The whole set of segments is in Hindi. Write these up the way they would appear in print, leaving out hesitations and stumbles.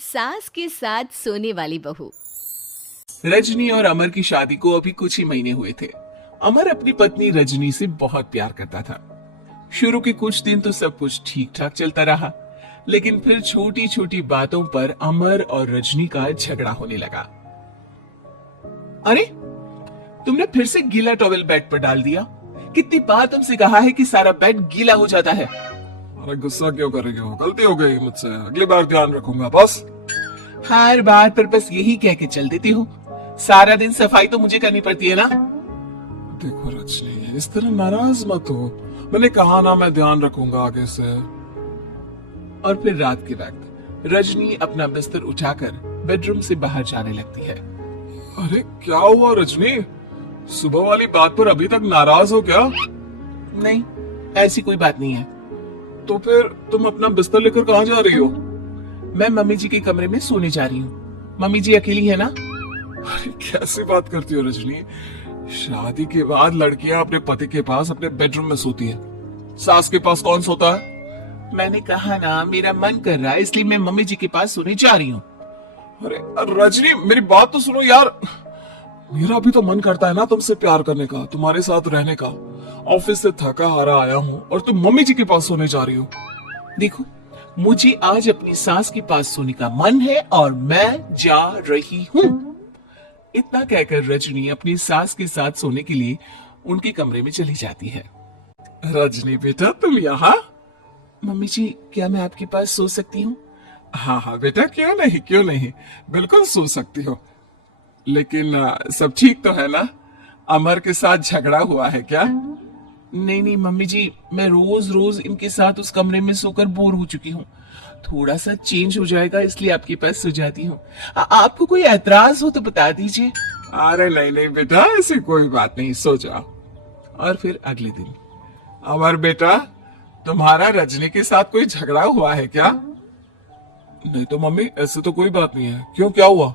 सास के साथ सोने वाली बहू। रजनी और अमर की शादी को अभी कुछ ही महीने हुए थे। अमर अपनी पत्नी रजनी से बहुत प्यार करता था। शुरू के कुछ दिन तो सब कुछ ठीक ठाक चलता रहा, लेकिन फिर छोटी छोटी बातों पर अमर और रजनी का झगड़ा होने लगा। अरे, तुमने फिर से गीला टॉवेल बेड पर डाल दिया। कितनी बार तुमसे कहा है कि सारा बेड गीला हो जाता है। अरे गुस्सा क्यों कर रहे हो? गलती हो गई मुझसे, अगली बार ध्यान रखूंगा बस। हर बार पर बस यही कह के चल देती हो। सारा दिन सफाई तो मुझे करनी पड़ती है ना। देखो रजनी, इस तरह नाराज मत हो। मैंने कहा ना, मैं ध्यान रखूंगा आगे से। और फिर रात के वक्त रजनी अपना बिस्तर उठाकर बेडरूम से बाहर जाने लगती है। अरे क्या हुआ रजनी? सुबह वाली बात पर अभी तक नाराज हो क्या? नहीं, ऐसी कोई बात नहीं है। तो फिर तुम अपना बिस्तर लेकर कहाँ जा रही हो? मैं मम्मी जी के कमरे में सोने जा रही हूँ। मम्मी जी अकेली है ना। अरे कैसी बात करती हो रजनी? शादी के बाद लड़कियां अपने पति के पास अपने बेडरूम में सोती है, सास के पास कौन सोता है? मैंने कहा ना, मेरा मन कर रहा है इसलिए मैं मम्मी जी के पास सोने जा रही हूँ। अरे रजनी, मेरी बात तो सुनो यार। मेरा भी तो मन करता है ना तुमसे प्यार करने का, तुम्हारे साथ रहने का। ऑफिस से थका हारा आया हूँ और तुम मम्मी जी के पास सोने जा रही हो। देखो, मुझे आज अपनी सास के पास सोने का मन है और मैं जा रही हूँ। इतना कहकर रजनी अपनी सास के साथ सोने के लिए उनके कमरे में चली जाती है। रजनी बेटा, तुम यहाँ? मम्मी जी, क्या मैं आपके पास सो सकती हूँ? हाँ हाँ बेटा, क्यों नहीं क्यों नहीं, बिल्कुल सो सकती हो। लेकिन सब ठीक तो है ना? अमर के साथ झगड़ा हुआ है क्या? नहीं नहीं मम्मी जी, मैं रोज रोज इनके साथ उस कमरे में सोकर बोर हो चुकी हूँ। थोड़ा सा चेंज हो जाएगा इसलिए आपके पास सो जाती हूँ। आपको कोई एतराज हो तो बता दीजिए। अरे नहीं नहीं बेटा, ऐसी कोई बात नहीं, सो जाओ। और फिर अगले दिन। अमर बेटा, तुम्हारा रजनी के साथ कोई झगड़ा हुआ है क्या? नहीं तो मम्मी, ऐसे तो कोई बात नहीं है। क्यों, क्या हुआ?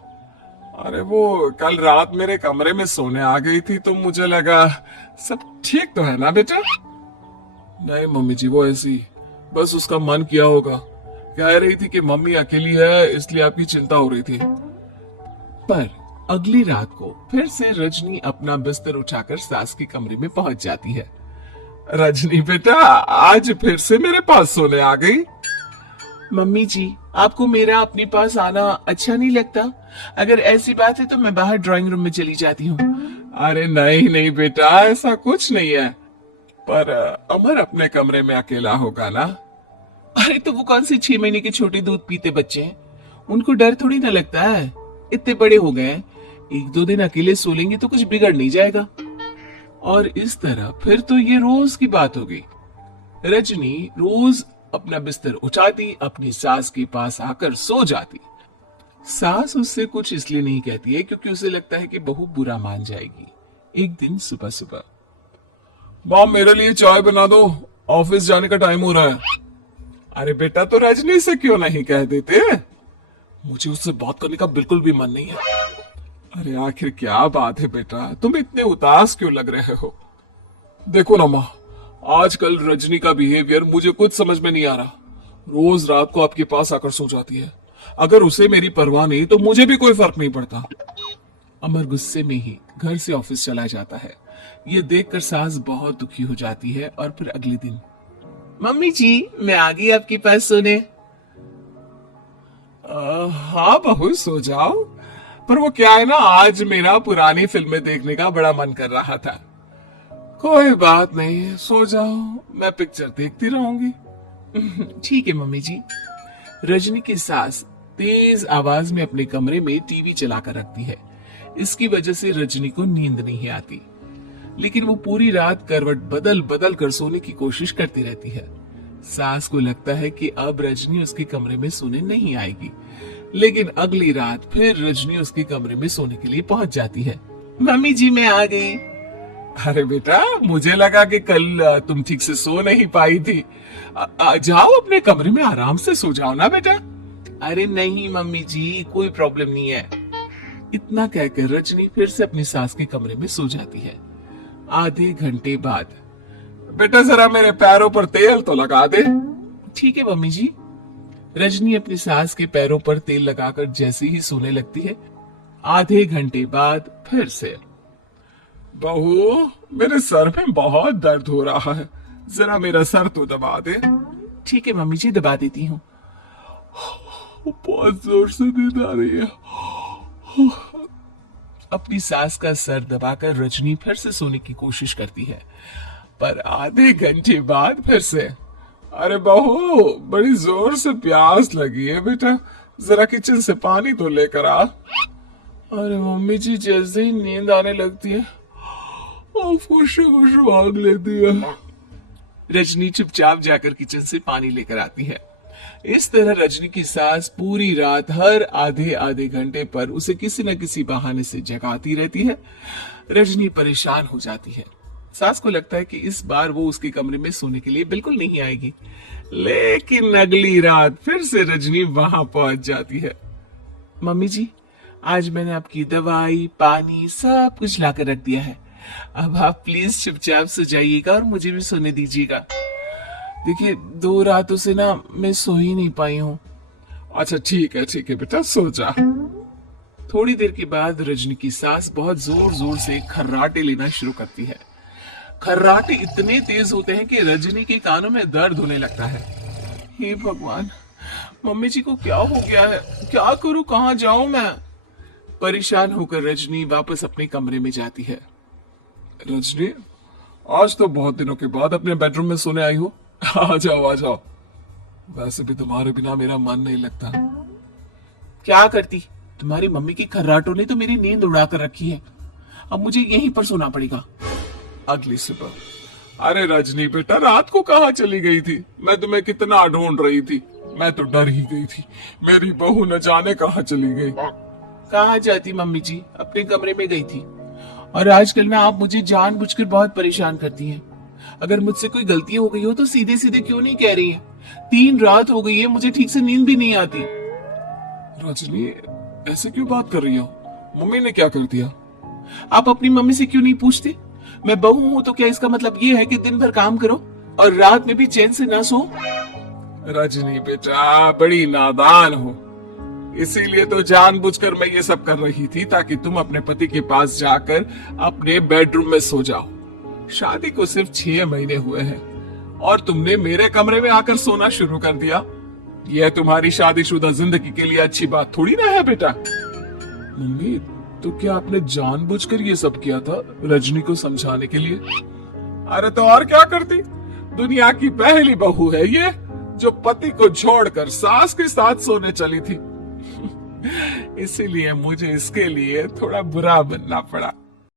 अरे वो कल रात मेरे कमरे में सोने आ गई थी तो मुझे लगा सब ठीक तो है ना बेटा? नहीं मम्मी जी, वो ऐसी बस उसका मन किया होगा। कह रही थी कि मम्मी अकेली है इसलिए आपकी चिंता हो रही थी। पर अगली रात को फिर से रजनी अपना बिस्तर उठाकर सास के कमरे में पहुंच जाती है। रजनी बेटा, आज फिर से मेरे पास सोने आ गई। मम्मी जी, आपको मेरा अपने पास आना अच्छा नहीं लगता? अगर ऐसी बात है तो मैं बाहर ड्राइंग रूम में चली जाती हूँ। अरे नहीं नहीं बेटा, ऐसा कुछ नहीं है। पर अमर अपने कमरे में अकेला होगा ना? अरे तो वो कौन से 6 महीने के छोटे दूध पीते बच्चे हैं, उनको डर थोड़ी ना लगता है। इतने बड़े हो गए हैं, 1-2 दिन अकेले सो लेंगे तो कुछ बिगड़ नहीं जाएगा। और इस तरह फिर तो ये रोज की बात हो गई। रजनी रोज अपना बिस्तर उठाती, अपनी सास के पास आकर सो जाती। सास उससे कुछ इसलिए नहीं कहती है क्योंकि उसे लगता है कि बहू बुरा मान जाएगी। एक दिन सुबह सुबह, माँ मेरे लिए चाय बना दो, ऑफिस जाने का टाइम हो रहा है। अरे बेटा, तो रजनी से क्यों नहीं कह देते? मुझे उससे बात करने का बिल्कुल भी मन नहीं है। अरे आखिर क्या बात है बेटा, तुम इतने उदास क्यों लग रहे हो? देखो ना माँ, आजकल रजनी का बिहेवियर मुझे कुछ समझ में नहीं आ रहा। रोज रात को आपके पास आकर सो जाती है। अगर उसे मेरी परवाह नहीं तो मुझे भी कोई फर्क नहीं पड़ता। अमर गुस्से में ही घर से ऑफिस चला जाता है। ये देखकर सास बहुत दुखी हो जाती है। और फिर अगले दिन, मम्मी जी, मैं आ गई आपके पास सोने। हाँ बहू, सो जाओ। पर वो क्या है ना, आज मेरा पुरानी फिल्में देखने का बड़ा मन कर रहा था। कोई बात नहीं, सो जाओ, मैं पिक्चर देखती रहूंगी। ठीक है मम्मी जी। रजनी की सास तेज आवाज में अपने कमरे में टीवी चलाकर रखती है। इसकी वजह से रजनी को नींद नहीं आती, लेकिन वो पूरी रात करवट बदल बदल कर सोने की कोशिश करती रहती है। सास को लगता है कि अब रजनी उसके कमरे में सोने नहीं आएगी, लेकिन अगली रात फिर रजनी उसके कमरे में सोने के लिए पहुंच जाती है। मम्मी जी, मैं आ गई। अरे बेटा, मुझे लगा कि कल तुम ठीक से सो नहीं पाई थी। जाओ अपने कमरे में आराम से सो जाओ ना बेटा। अरे नहीं मम्मी जी, कोई प्रॉब्लम नहीं है। इतना कहकर रजनी फिर से अपनी सास के कमरे में सो जाती है। आधे घंटे बाद, बेटा जरा मेरे पैरों पर तेल तो लगा दे। ठीक है मम्मी जी। रजनी अपनी सास के पैरों पर तेल लगाकर जैसे ही सोने लगती है, आधे घंटे बाद फिर से। बहू, मेरे सर में बहुत दर्द हो रहा है, जरा मेरा सर तो दबा दे। ठीक है मम्मी जी, दबा देती हूँ। बहुत जोर से नींद आ रही है। अपनी सास का सर दबाकर रजनी फिर से सोने की कोशिश करती है, पर आधे घंटे बाद फिर से। अरे बहू, बड़ी जोर से प्यास लगी है बेटा, जरा किचन से पानी तो लेकर आ। अरे मम्मी जी, जैसे ही नींद आने लगती है खुशबू भाग लेती है। रजनी चुपचाप जाकर किचन से पानी लेकर आती है। इस तरह रजनी की सास पूरी रात हर आधे आधे घंटे पर उसे किसी न किसी बहाने से जगाती रहती है। रजनी परेशान हो जाती है। सास को लगता है कि इस बार वो उसके कमरे में सोने के लिए बिल्कुल नहीं आएगी, लेकिन अगली रात फिर से रजनी वहां पहुंच जाती है। मम्मी जी, आज मैंने आपकी दवाई, पानी सब कुछ लाकर रख दिया है। अब आप प्लीज चुपचाप सो जाइएगा और मुझे भी सोने दीजिएगा। देखिए, 2 रातों से ना मैं सो ही नहीं पाई हूँ। अच्छा ठीक है बेटा, सो जा। थोड़ी देर के बाद रजनी की सास बहुत जोर जोर से खर्राटे लेना शुरू करती है। खर्राटे इतने तेज होते हैं कि रजनी के कानों में दर्द होने लगता है। हे भगवान, मम्मी जी को क्या हो गया है? क्या करूं, कहाँ जाऊं मैं? परेशान होकर रजनी वापस अपने कमरे में जाती है। रजनी, आज तो बहुत दिनों के बाद अपने बेडरूम में सोने आई हो। आ जाओ आ जाओ। वैसे भी तुम्हारे बिना मेरा मन नहीं लगता। क्या करती, तुम्हारी मम्मी की खर्राटों ने तो मेरी नींद उड़ा कर रखी है। अब मुझे यहीं पर सोना पड़ेगा। अगली सुबह। अरे रजनी बेटा, रात को कहाँ चली गई थी? मैं तुम्हें कितना ढूंढ रही थी, मैं तो डर ही गई थी। मेरी बहू न जाने कहाँ चली गई। कहाँ जाती मम्मी जी, अपने कमरे में गई थी। और आजकल ना आप मुझे जानबूझकर बहुत परेशान करती हैं। अगर मुझसे कोई गलती हो गई हो तो सीधे सीधे क्यों नहीं कह रही हैं? 3 रात हो गई है, मुझे ठीक से नींद भी नहीं आती। रजनी, ऐसे क्यों बात कर रही हो? मम्मी ने क्या कर दिया? आप अपनी मम्मी से क्यों नहीं पूछती? मैं बहू हूँ तो क्या इसका मतलब ये है कि दिन भर काम करो और रात में भी चैन से ना सो? रजनी बेटा, बड़ी नादान हो। इसीलिए तो जानबूझकर मैं ये सब कर रही थी, ताकि तुम अपने पति के पास जाकर अपने बेडरूम में सो जाओ। शादी को सिर्फ 6 महीने हुए हैं और तुमने मेरे कमरे में आकर सोना शुरू कर दिया। यह तुम्हारी शादीशुदा जिंदगी के लिए अच्छी बात थोड़ी ना है बेटा। मम्मी, तो क्या आपने जानबूझकर ये सब किया था रजनी को समझाने के लिए? अरे तो और क्या करती? दुनिया की पहली बहू है ये, जो पति को छोड़कर सास के साथ सोने चली थी। इसीलिए मुझे इसके लिए थोड़ा बुरा बनना पड़ा।